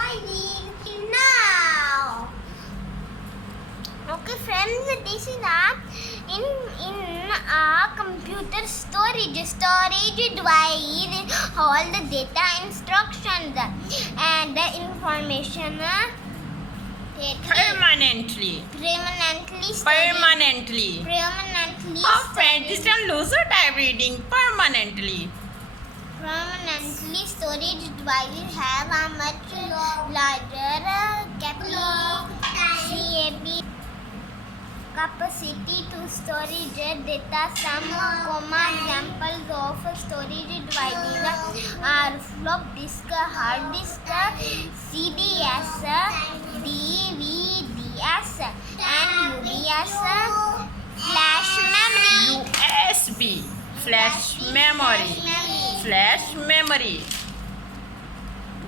divided now. Okay friends, this is in a computer storage device, all the data instructions and the information permanently stored. this can lose a time reading permanently. Permanently storage devices have a much larger capacity to storage data. Some examples of storage devices are floppy disk, hard disk, CDS, DVDs, and UBS, flash memory, USB, flash memory.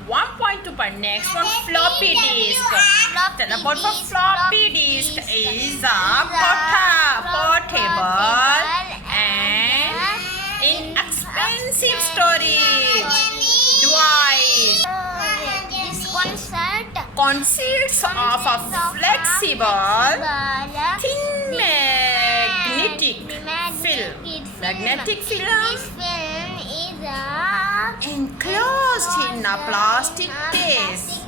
1.2 per next one, floppy disk. Tell about what floppy disk is a portable and inexpensive storage device. This Consists of a flexible, thin magnetic film This film is enclosed in a plastic case.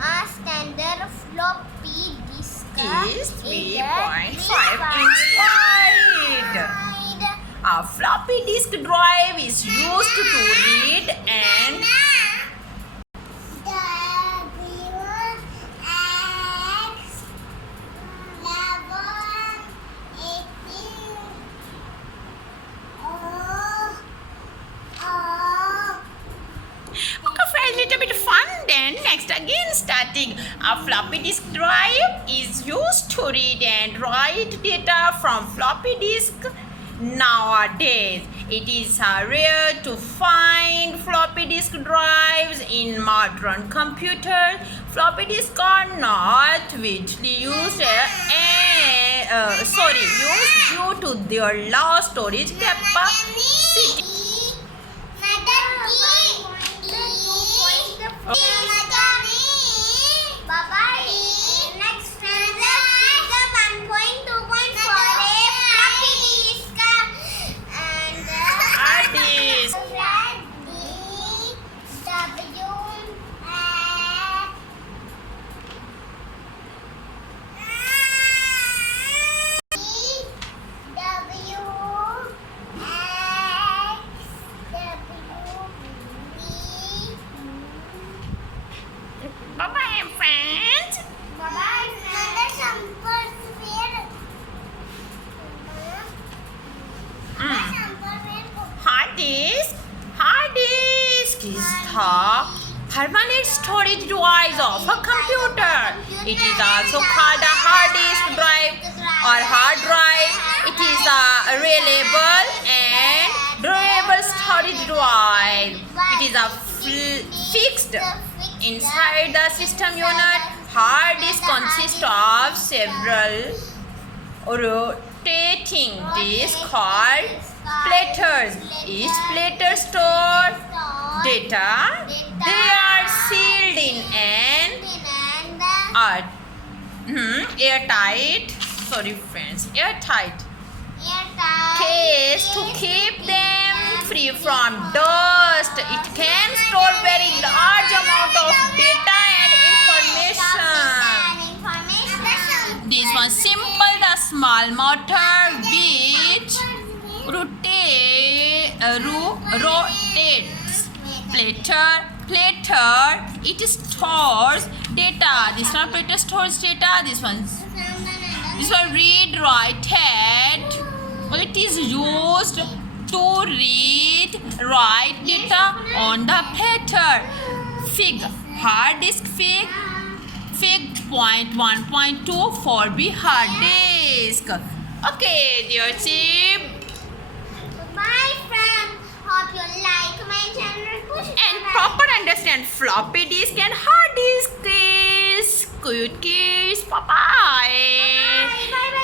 A standard floppy disk Is 3.5 inch wide. A floppy disk drive is used to read and little bit fun then. Next again starting. A floppy disk drive is used to read and write data from floppy disk. Nowadays it is rare to find floppy disk drives in modern computers. Floppy disks are not widely used due to their low storage capacity. Bye-bye. Next friend is the 1.2.4 floppy disk and Harddisk. Bye-bye, friends. Bye-bye. Harddisk is the permanent storage device of a computer. It is also called a hard disk drive or hard drive. It is a reliable and durable storage device. It is a fixed inside the system unit. Hard disk consists of several rotating disks called platters. Each platter stores data. They are sealed in an airtight case to keep them free from dust. It can store very large amount of data and information. This one simple, the small motor which rotates platter. It stores data. This one platter stores data. This one read write it. It is used to read write data on the platter. Fig hard disk fig 1.2 for the hard disk. Okay, dear chip. Bye friends. Hope you like my channel. And proper understand floppy disk and hard disk is good kids. Bye bye. Bye bye.